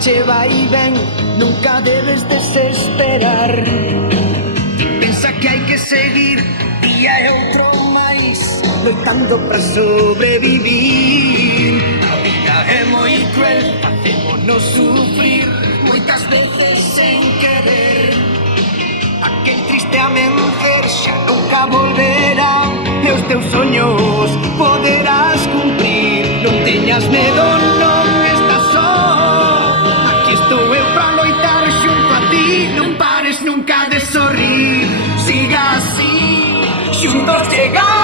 che vai ben, nunca debes desesperar. Pensa que hai que seguir, día e outro máis, loitando para sobrevivir. A vida é moi cruel, facémonos sufrir, moitas veces sen querer. Aquel triste amencer xa nunca volverá, e os teus soños poderás cumprir. Non teñas medo, non estás só, aquí estou eu para loitar xunto a ti. Non pares nunca de sorrir, siga así, xuntos chegar.